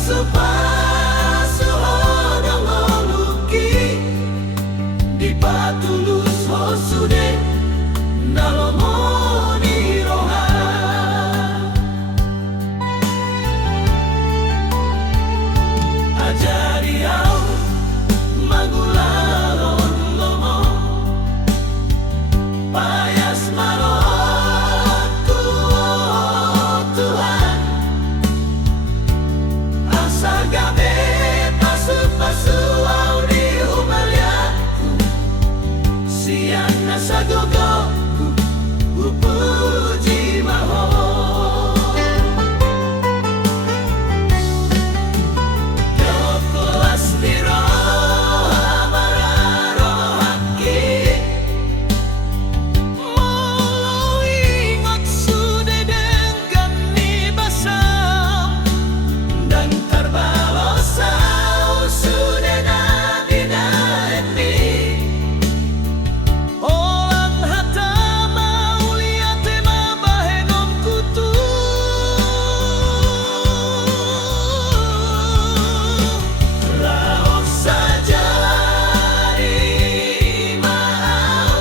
pasu-pasu hodong oluki di patulus hosude nalomoni roha ajari au magulalon lomo payas marotku Tuhan asa gabe pasu-pasu au di umaliaku siang nasa gogo puji maho kelas diro amararo haki mau ingat sudah dengan ni basam dan terbalosau sudah nabi nabi orang hata mau lihat tema bahenom kutu laok saja di maaf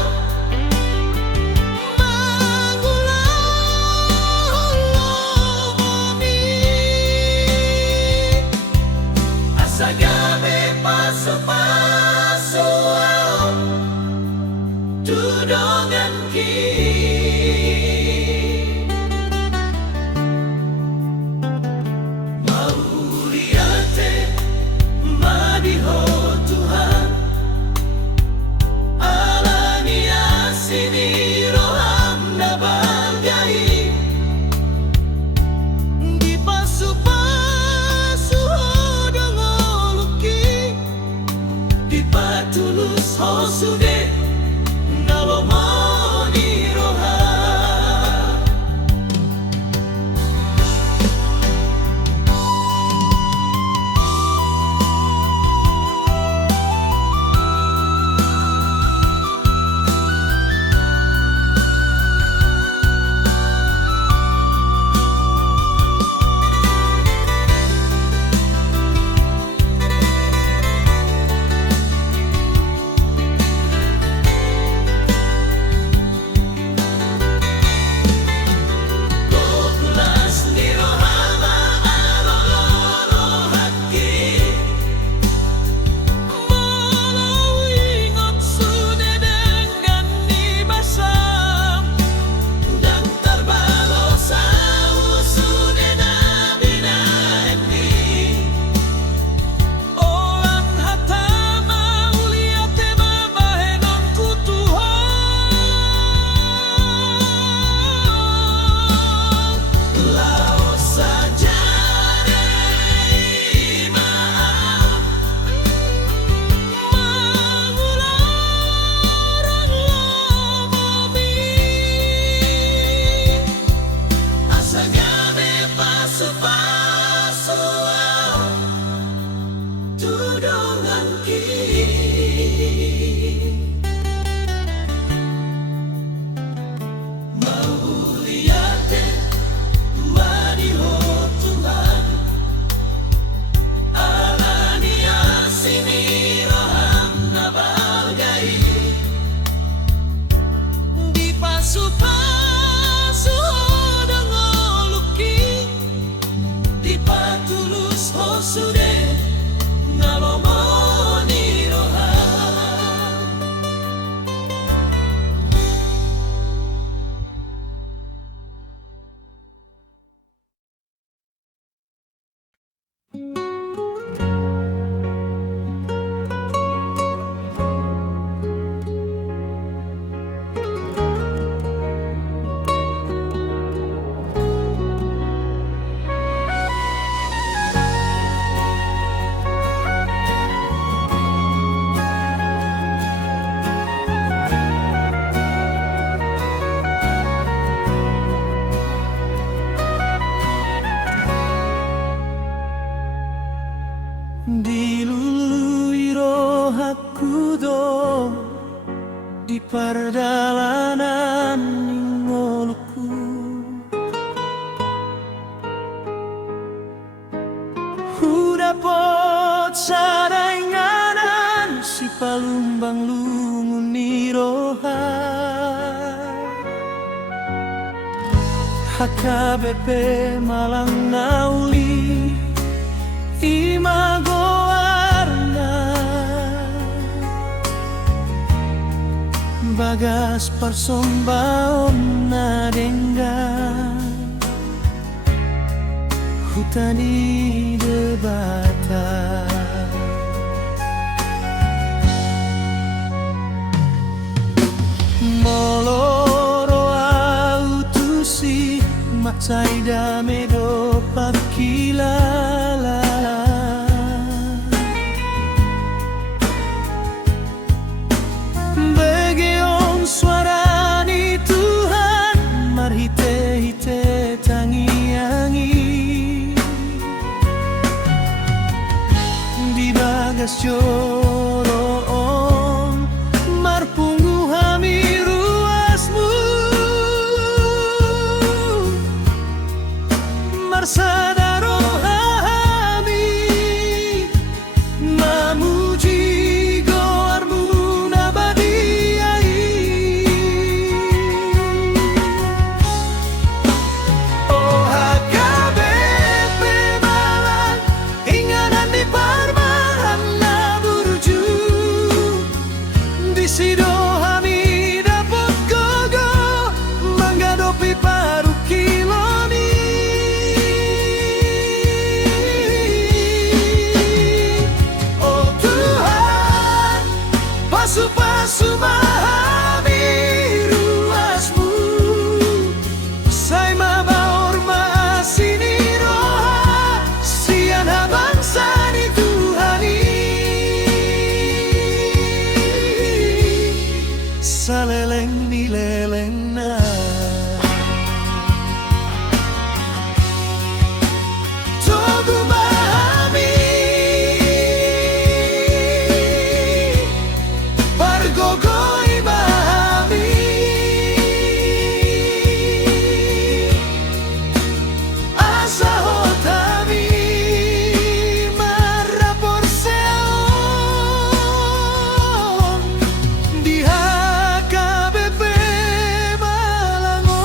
mangulolomoni asa gabe pasu-pasu au tudongan ki mau liate madiho Tuhan alania sini roham nabalgai di pasu-pasu hodong oluki di patulus hosude nalomoni roha Kokulas di rohama alolo hati mau ingat sudah dengan ni basam dan terbalosau sudah nabi nabi orang hata mau lihat tema bahenom kutuhan laos saja dei maaf mangularang lomomi asa gabe pasu-pasu au tudongan ki mau liate madiho Tuhan alania sini roham nabalgai di pasu-pasu hodong oluki di patulus hosude nalomoni roha dilului rohaku do di perdalanan ningolku dapot sadainganan si palumbang lungun ni roha HKBP Malang nauli imago warna bagas persombaon na denggan hutani debata moloro autusi maksai dame do pakilala begeong suarani Tuhan marhite-hite tangi-angi di bagas joroon marpunggu hami ruasmu marsadaro hami mamuji goarmu nabadiai oh HKBP Malang inganan di Parmahan na burju di sido hami dapot gogo manggadopi paru kiloni oh Tuhan pasu-pasu mahami ruasmu sai mabaor maasini roha sian habangsa ni Tuhani saleleng ni leleng na togu mahami pargogoi mahami asa hotami marapor seon di HKBP Malangon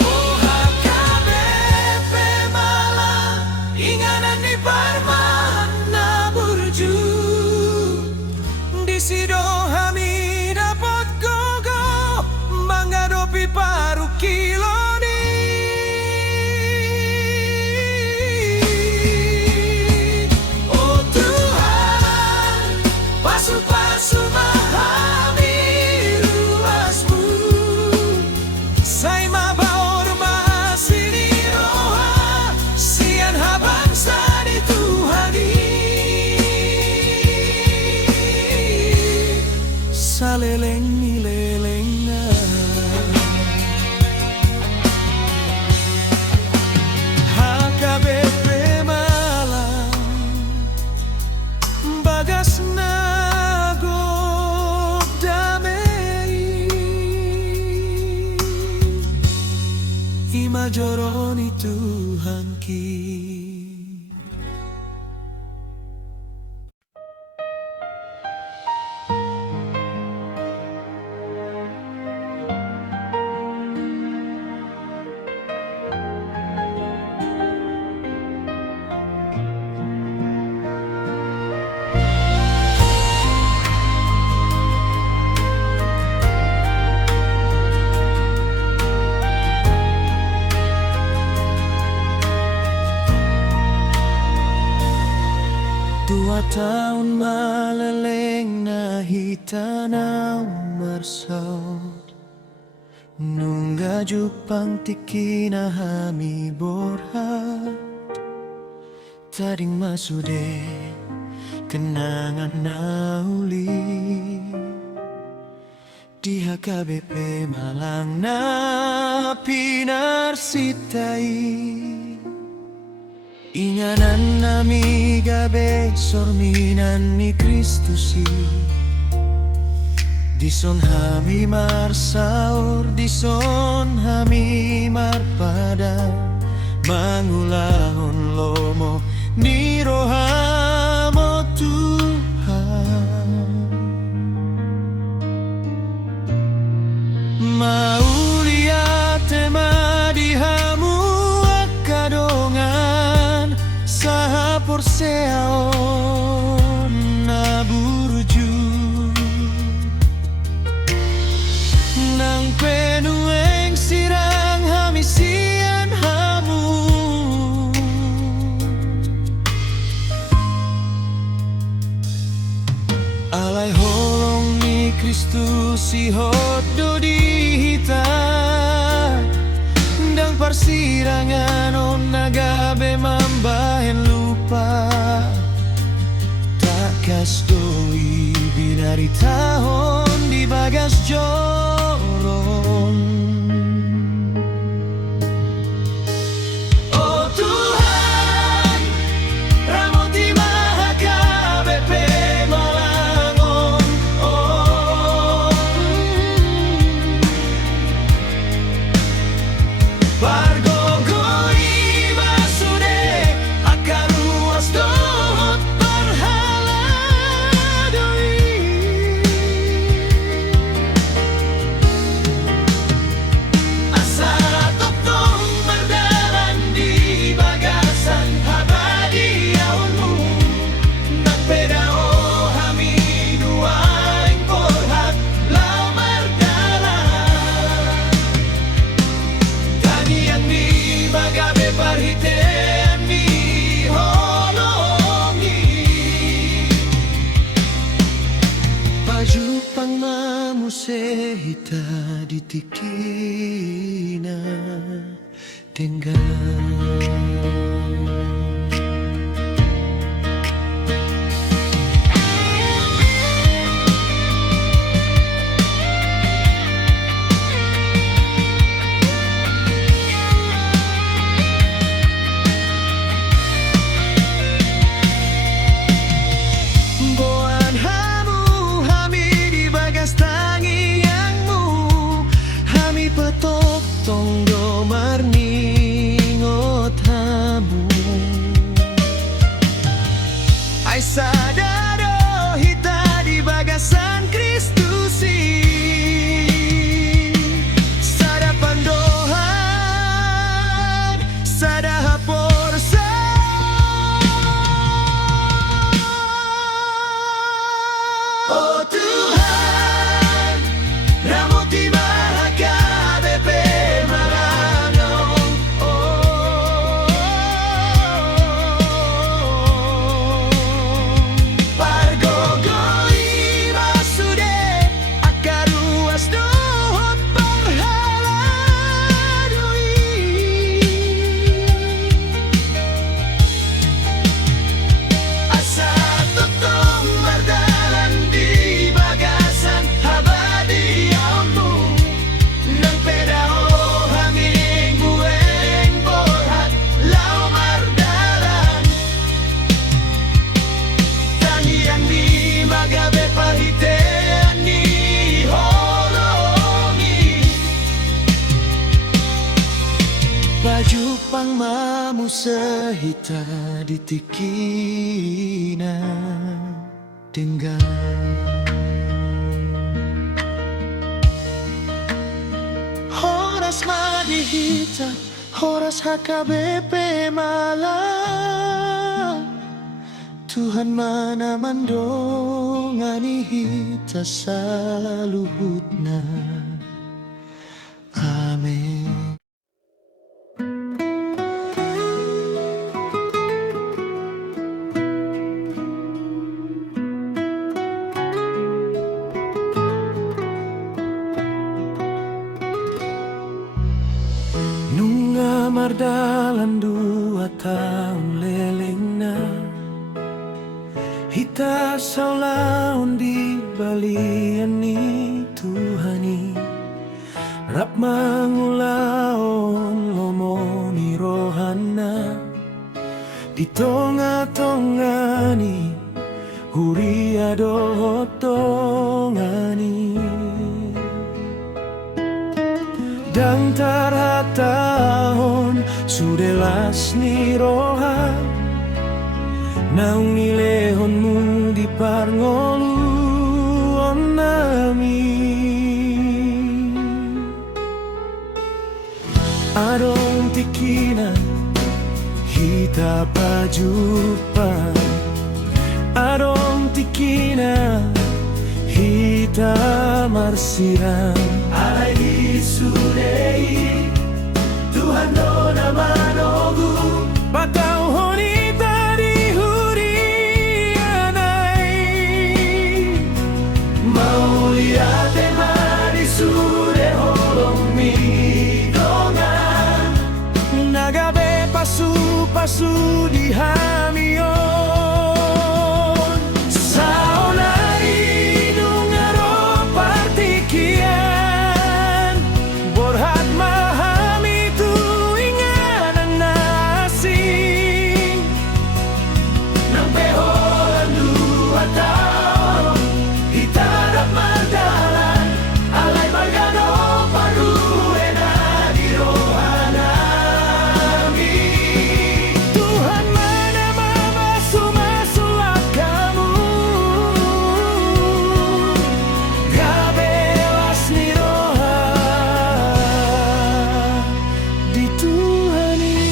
oh HKBP Malang inganan di Parmahan na burju di sido hami dapot gogo manggadopi paru kiloni oh Tuhan pasu-pasu mahami ruasmu sai mabaor maasini roha sian habangsa di Tuhani saleleng ni leleng na HKBP Malang bagas nagok damai imajoroni Tuhan ki tahun maleleng na hitanaw marsaw nunggaju pang tiki na hami borhat tading masude kenangan nauli di HKBP Malang na pinarsitai. Inganan nami gabe sorminan ni Kristusi, dison hami marsaur, dison hami marpada, mangulahon lomo ni rohamo Tuhan. Maulia tema dihamu akadongan saha porseaon naburju nang penueng sirang hamisian hamu. Alai holong ni Kristus si hodo di hita, dang parsirangan on nagabe mambahen lupa, tak kastoi binari tahun di bagas jorong. Oh Tuhan, ramoti maha KBP Malangon. Oh, Pargogoi masude akaruas dohot parhala doi. Asa totong berdalan di bagasan habadiaunmu, nang pedao hami nuaing porhat lau mardalan. Tanian ni magabe parhitean ni holongi, baju pangmamu sehita ditikina tenggang. Boan hamu hami di bagas tangiangmu, hami petok tong domar ningot hamu. Ai sadaro hita di bagasan Kristusi, sada pandohan, sada haporsa. Oh Tuhan, ramoti maha KBP Malangon. Oh, Pargogoi masude akaruas dohot parhala doi. Asa totong berdalan di bagasan habadiaunmu, nang pedao hanging bueng borhat lau mardalan. Tangian ni magabe parhitean ni holongi, baju pangmamu sehita ditikina tenggang. Horas madihita, horas HKBP Malang. Tuhan mana mandongani hita saluhutna. Amin. Nunga mardalan 2 tahun leleng na Hita saulaon di balian ni Tuhani Rap mangulaon lomo ni rohana Di tonga-tongani Huria dohotongani Dang tarhatahon Sudelas ni roha Naung nilehonmu di parngoluon nami Adong tikina Hita pajupan Adong tikina Hita marsiran Alay di sudei Tuhan do naman ogu Patau honita di hurianay Mauliate mani sude holong midongan Nagabe pasu di hamion Saonari nungaro partikian Borhat mahami tuingan ang nasing Nang peholan dua tao Hitarap madalan Alay magano paruwe na di rohanami Tuhan mana mama sumasulak kamu Gabelas ni roha di Tuhani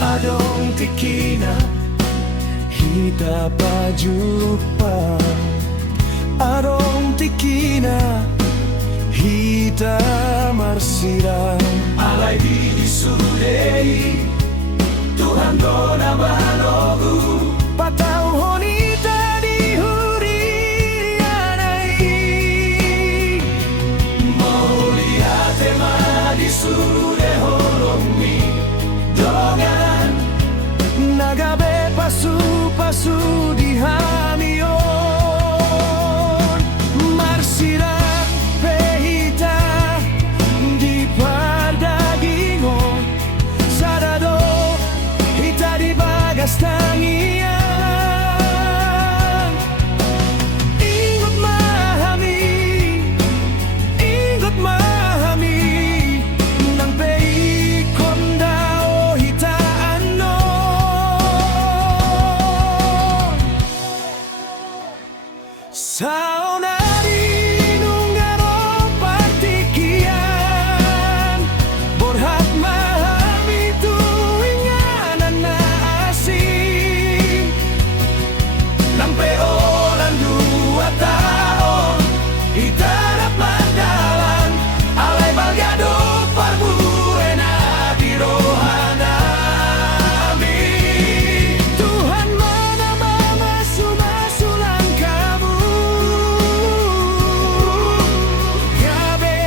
Adong tikina Hita pajupa Adong tikina Hita marsira Alay di sudei Tuhan do nabalogu Patau honita di hurianay Mauliate ma di sude holong mi dongan Nagabe pasu di hamion Marsira pehita di pardagingon Sadado hita di bagas tangian Ingot mahami Nang peikon dao hitaan no Saonari nungaro partikian Borhat mahami tuingan ang naasing Nang peolan dua taon Hitarap mandalan Alay balgado parbuena di rohanami Tuhan mana mama sumasulang kamu Gabe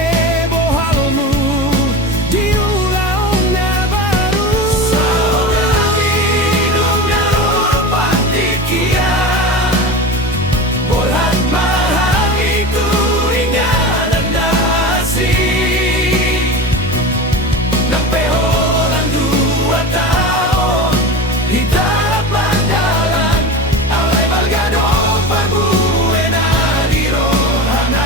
bohalmu di ulaong na baru Saonari nungaro partikian Borhat mahami tuingan ang nasing Nang peholan dua taon Hitarap mandalan Alay balgado parbuena di rohanami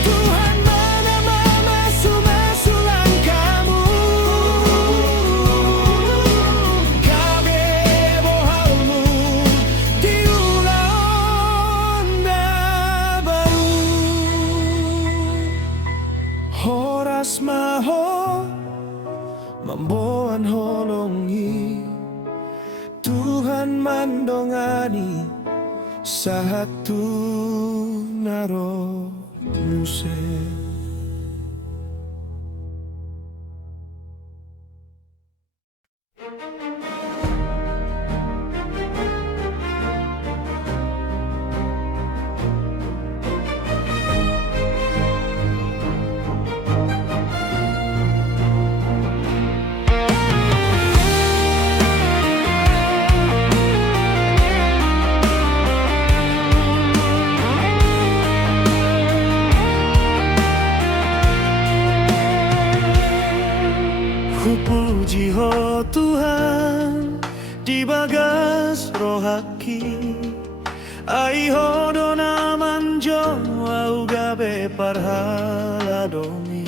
Tuhan mana mama sumasulang kamu Gabe bohalmu di ulaon na baru Horas maho Mamboan holongi Tuhan mandongani Satu naro muse puji ho Tuhan di bagas rohaki ai ho dona manjo au gabe parhala domi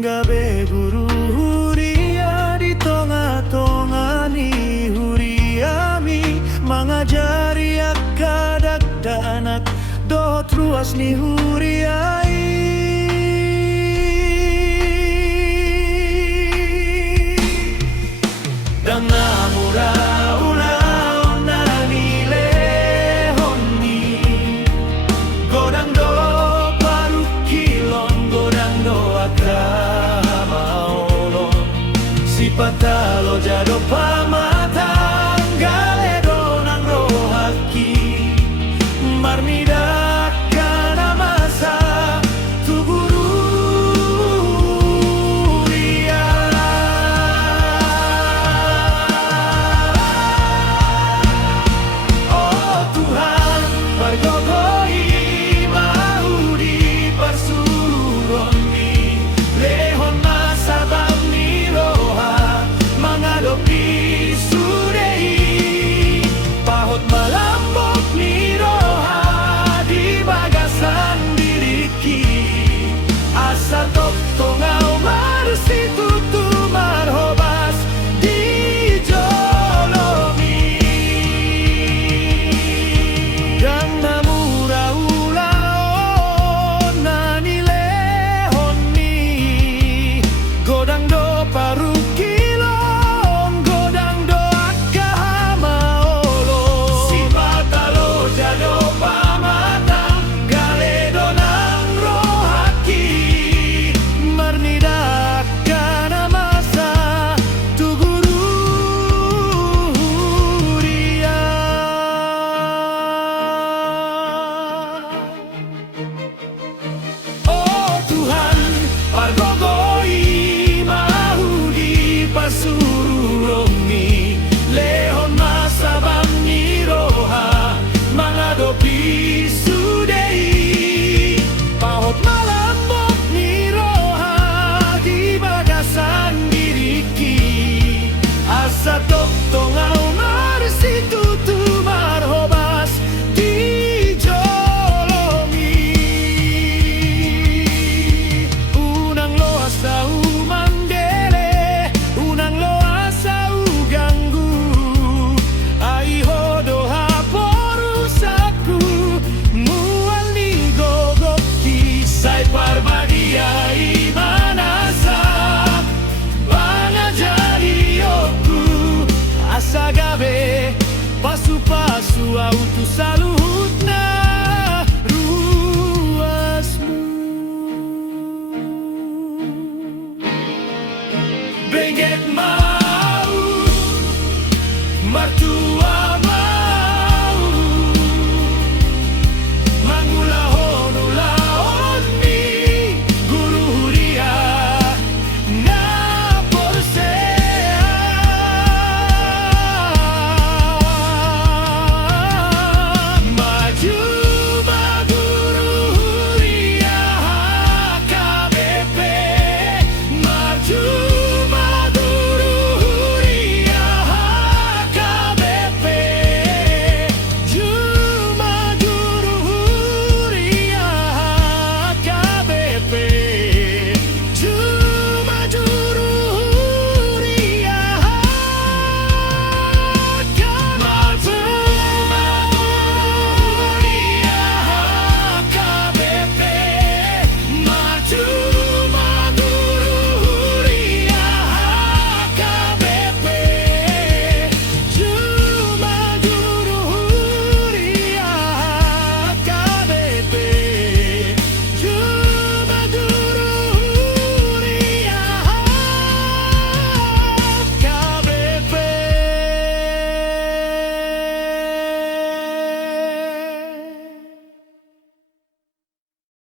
gabe guru huria di tengah-tengah ni huriami mengajari akadak danak do truas ni huriai dan namura patalo jado pama